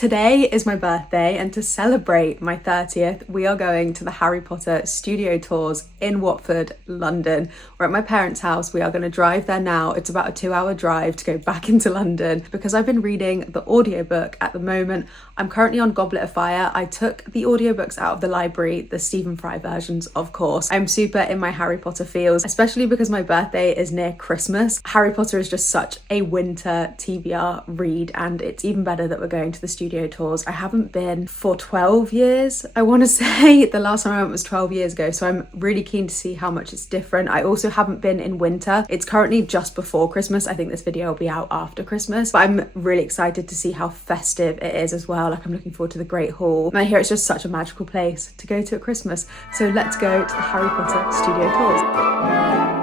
Today is my birthday, and to celebrate my 30th, we are going to the Harry Potter studio tours in Watford, London. We're at my parents' house. We are going to drive there now. It's about a 2-hour drive to go back into London because I've been reading the audiobook at the moment. I'm currently on Goblet of Fire. I took the audiobooks out of the library, the Stephen Fry versions, of course. I'm super in my Harry Potter feels, especially because my birthday is near Christmas. Harry Potter is just such a winter TBR read, and it's even better that we're going to the studio tours. I haven't been for 12 years, I want to say. The last time I went was 12 years ago, so I'm really keen to see how much it's different. I also haven't been in winter. It's currently just before Christmas. I think this video will be out after Christmas, but I'm really excited to see how festive it is as well. Like, I'm looking forward to the Great Hall, and I hear it's just such a magical place to go to at Christmas. So let's go to the Harry Potter studio tours.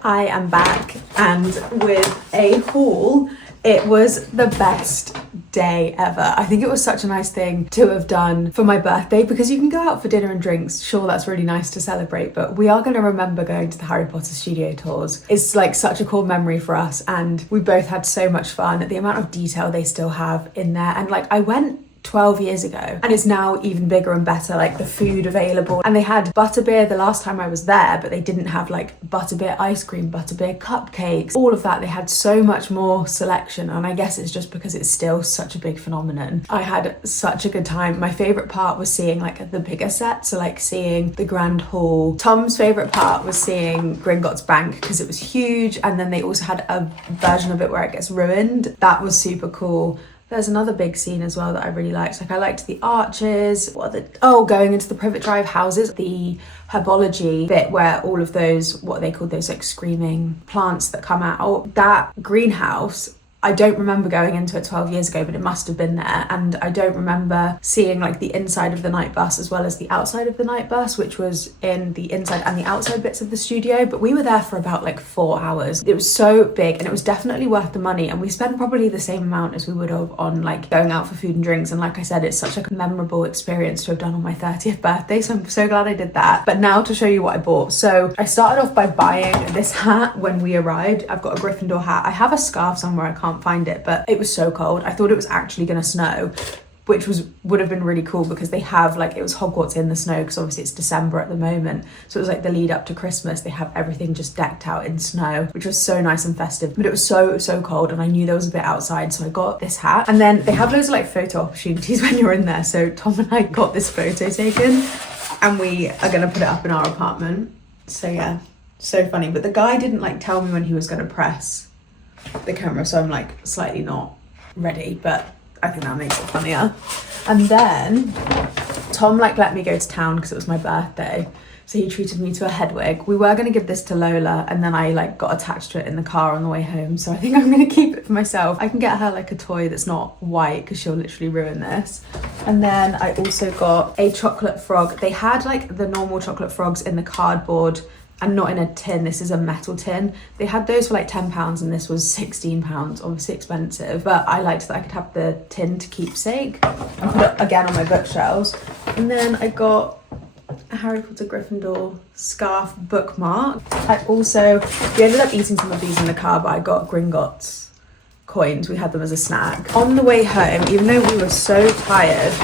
I am back, and with a haul. It was the best day ever. I think it was such a nice thing to have done for my birthday, because you can go out for dinner and drinks. Sure, that's really nice to celebrate, but we are going to remember going to the Harry Potter studio tours. It's like such a cool memory for us, and we both had so much fun. The amount of detail they still have in there, and like, I went 12 years ago and it's now even bigger and better, like the food available. And they had butterbeer the last time I was there, but they didn't have like butterbeer ice cream, butterbeer cupcakes, all of that. They had so much more selection, and I guess it's just because it's still such a big phenomenon. I had such a good time. My favourite part was seeing like the bigger set, so like seeing the Grand Hall. Tom's favourite part was seeing Gringotts Bank because it was huge, and then they also had a version of it where it gets ruined. That was super cool. There's another big scene as well that I really liked. Like, I liked the arches, going into the Privet Drive houses, the herbology bit where all of those, what are they called, those like screaming plants that come out. That greenhouse I don't remember going into it 12 years ago, but it must have been there. And I don't remember seeing like the inside of the night bus as well as the outside of the night bus, which was in the inside and the outside bits of the studio. But we were there for about like 4 hours. It was so big and it was definitely worth the money. And we spent probably the same amount as we would have on like going out for food and drinks. And like I said, it's such a memorable experience to have done on my 30th birthday. So I'm so glad I did that. But now to show you what I bought. So I started off by buying this hat when we arrived. I've got a Gryffindor hat. I have a scarf somewhere, I can't find it, but it was so cold. I thought it was actually gonna snow, which would have been really cool because they have like, it was Hogwarts in the snow because obviously it's December at the moment. So it was like the lead up to Christmas. They have everything just decked out in snow, which was so nice and festive, but it was so cold and I knew there was a bit outside. So I got this hat, and then they have loads of like photo opportunities when you're in there. So Tom and I got this photo taken and we are gonna put it up in our apartment. So yeah, so funny. But the guy didn't like tell me when he was gonna press the camera, so I'm like slightly not ready, but I think that makes it funnier. And then Tom like let me go to town because it was my birthday, so he treated me to a head wig. We were going to give this to Lola and then I like got attached to it in the car on the way home, so I think I'm going to keep it for myself. I can get her like a toy that's not white because she'll literally ruin this. And then I also got a chocolate frog. They had like the normal chocolate frogs in the cardboard and not in a tin. This is a metal tin. They had those for like £10 and this was £16, obviously expensive, but I liked that I could have the tin to keepsake and put it again on my bookshelves. And then I got a Harry Potter Gryffindor scarf bookmark. We ended up eating some of these in the car, but I got Gringotts coins. We had them as a snack. On the way home, even though we were so tired,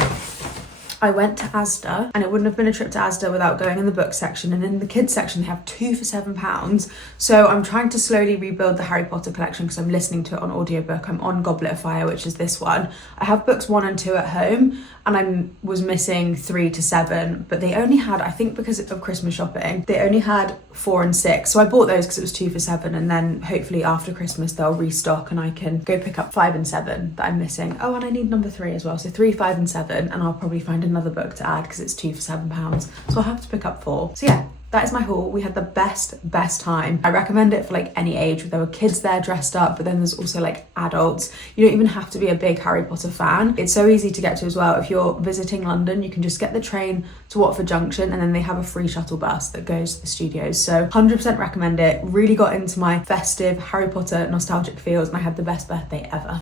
I went to Asda, and it wouldn't have been a trip to Asda without going in the book section, and in the kids section they have 2 for £7. So I'm trying to slowly rebuild the Harry Potter collection because I'm listening to it on audiobook. I'm on Goblet of Fire, which is this one. I have books 1 and 2 at home, and I was missing 3 to 7, but they only had, I think because of Christmas shopping, they only had 4 and 6. So I bought those because it was 2 for £7, and then hopefully after Christmas they'll restock and I can go pick up 5 and 7 that I'm missing. Oh, and I need number 3 as well. So 3, 5 and 7, and I'll probably find another book to add because it's 2 for £7. So I'll have to pick up 4. So yeah, that is my haul. We had the best time. I recommend it for like any age. There were kids there dressed up, but then there's also like adults. You don't even have to be a big Harry Potter fan. It's so easy to get to as well. If you're visiting London, you can just get the train to Watford Junction and then they have a free shuttle bus that goes to the studios. So 100% recommend it. Really got into my festive Harry Potter nostalgic feels and I had the best birthday ever.